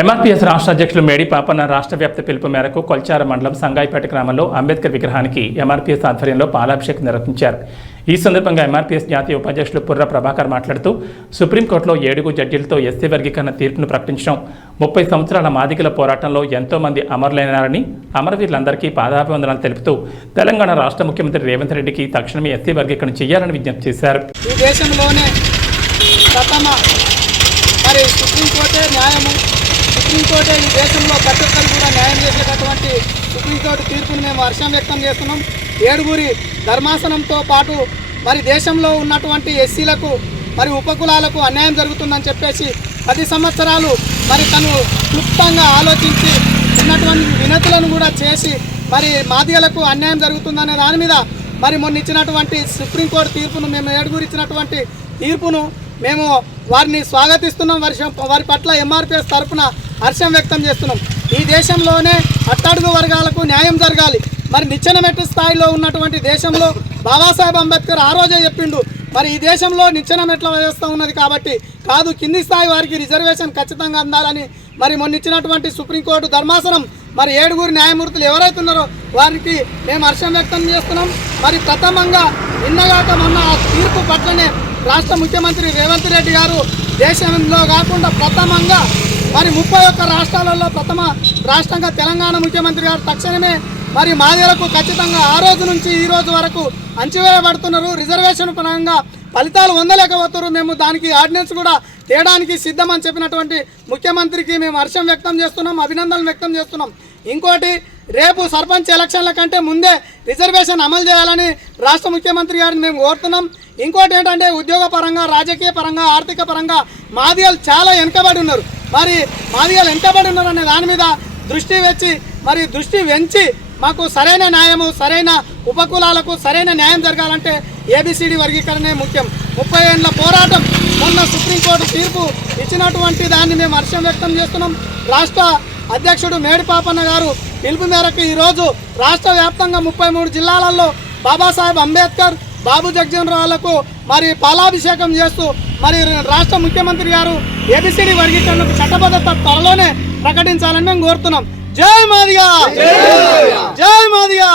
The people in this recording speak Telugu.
ఎంఆర్పీఎస్ రాష్ట్ర అధ్యక్షులు మేడి పాపన్న రాష్ట్ర వ్యాప్త పిలుపు మేరకు కొల్చార మండలం సంగాయిపేట గ్రామంలో అంబేద్కర్ విగ్రహానికి ఎంఆర్పీఎస్ ఆధ్వర్యంలో పాలాభిషేకం నిర్వహించారు. ఈ సందర్భంగా ఎంఆర్పీఎస్ జాతీయ ఉపాధ్యక్షులు పుర్ర ప్రభాకర్ మాట్లాడుతూ సుప్రీంకోర్టులో ఏడుగు జడ్జీలతో ఎస్సీ వర్గీకరణ తీర్పును ప్రకటించడం ముప్పై సంవత్సరాల మాదిగల పోరాటంలో ఎంతోమంది అమరులైనారని అమరవీరులందరికీ పాదాభివందనాలు తెలుపుతూ తెలంగాణ రాష్ట్ర ముఖ్యమంత్రి రేవంత్ రెడ్డికి తక్షణమే ఎస్సీ వర్గీకరణ చేయాలని విజ్ఞప్తి చేశారు. ఈ దేశంలోనే మరి సుప్రీంకోర్టే న్యాయము సుప్రీంకోర్టే ఈ దేశంలో ప్రతి ఒక్కరు కూడా న్యాయం చేసేటటువంటి సుప్రీంకోర్టు తీర్పును మేము హర్షం వ్యక్తం చేస్తున్నాం. ఏడుగురి ధర్మాసనంతో పాటు మరి దేశంలో ఉన్నటువంటి ఎస్సీలకు మరి ఉపకులాలకు అన్యాయం జరుగుతుందని చెప్పేసి పది సంవత్సరాలు మరి తను క్లుప్తంగా ఆలోచించి ఉన్నటువంటి వినతులను కూడా చేసి మరి మాదిగలకు అన్యాయం జరుగుతుందనే దాని మీద మరి మొన్న ఇచ్చినటువంటి సుప్రీంకోర్టు తీర్పును మేము ఏడుగురు ఇచ్చినటువంటి తీర్పును మేము వారిని స్వాగతిస్తున్నాం. వారి వారి పట్ల ఎంఆర్పిఎస్ తరఫున హర్షం వ్యక్తం చేస్తున్నాం. ఈ దేశంలోనే అట్టడుగు వర్గాలకు న్యాయం జరగాలి. మరి నిచ్చెనమెట్టు స్థాయిలో ఉన్నటువంటి దేశంలో బాబాసాహెబ్ అంబేద్కర్ ఆ రోజే చెప్పిండు. మరి ఈ దేశంలో నిచ్చెనమెట్ల వ్యవస్థ ఉన్నది కాబట్టి కాదు కింది స్థాయి వారికి రిజర్వేషన్ ఖచ్చితంగా అందాలని మరి మొన్న ఇచ్చినటువంటి సుప్రీంకోర్టు ధర్మాసనం మరి ఏడుగురు న్యాయమూర్తులు ఎవరైతే ఉన్నారో వారికి మేము హర్షం వ్యక్తం చేస్తున్నాం. మరి ప్రథమంగా నిన్నగాక మొన్న ఆ తీర్పు పట్లనే రాష్ట్ర ముఖ్యమంత్రి రేవంత్ రెడ్డి గారు దేశంలో కాకుండా ప్రథమంగా మరి ముప్పై ఒక్క రాష్ట్రాలలో ప్రథమ రాష్ట్రంగా తెలంగాణ ముఖ్యమంత్రి గారు తక్షణమే మరి మాదిలకు ఖచ్చితంగా ఆ రోజు నుంచి ఈ రోజు వరకు అంచివేయబడుతున్నారు. రిజర్వేషన్ పరంగా ఫలితాలు పొందలేకపోతున్నారు. మేము దానికి ఆర్డినెన్స్ కూడా తేయడానికి సిద్ధమని చెప్పినటువంటి ముఖ్యమంత్రికి మేము హర్షం వ్యక్తం చేస్తున్నాం అభినందనలు వ్యక్తం చేస్తున్నాం. ఇంకోటి రేపు సర్పంచ్ ఎలక్షన్ల కంటే ముందే రిజర్వేషన్ అమలు చేయాలని రాష్ట్ర ముఖ్యమంత్రి గారిని మేము కోరుతున్నాం. ఇంకోటి ఏంటంటే ఉద్యోగ పరంగా రాజకీయ పరంగా ఆర్థిక పరంగా మాదిగలు చాలా వెనుకబడి ఉన్నారు. మరి మాదిగలు వెనుకబడి ఉన్నారు అనే దాని మీద దృష్టి వెచ్చి మరి దృష్టి వెంచి మాకు సరైన న్యాయము సరైన ఉపకులాలకు సరైన న్యాయం జరగాలంటే ఏబిసిడి వర్గీకరణే ముఖ్యం. ముప్పై ఏళ్ళ పోరాటం మొన్న సుప్రీంకోర్టు తీర్పు ఇచ్చినటువంటి దాన్ని మేము హర్షం వ్యక్తం చేస్తున్నాం. రాష్ట్ర అధ్యక్షుడు మేడిపాపన్న గారు పిలుపు మేరకు ఈరోజు రాష్ట్ర వ్యాప్తంగా ముప్పై మూడు జిల్లాలలో బాబాసాహెబ్ అంబేద్కర్ బాబు జగజీవనరావులకు మరి పాలాభిషేకం చేస్తూ మరి రాష్ట్ర ముఖ్యమంత్రి గారు ఏబిసిడి వర్గీకరణకు చట్టబద్ధత త్వరలోనే ప్రకటించాలని మేము కోరుతున్నాం. జై మాదిగా! జై మాదిగా!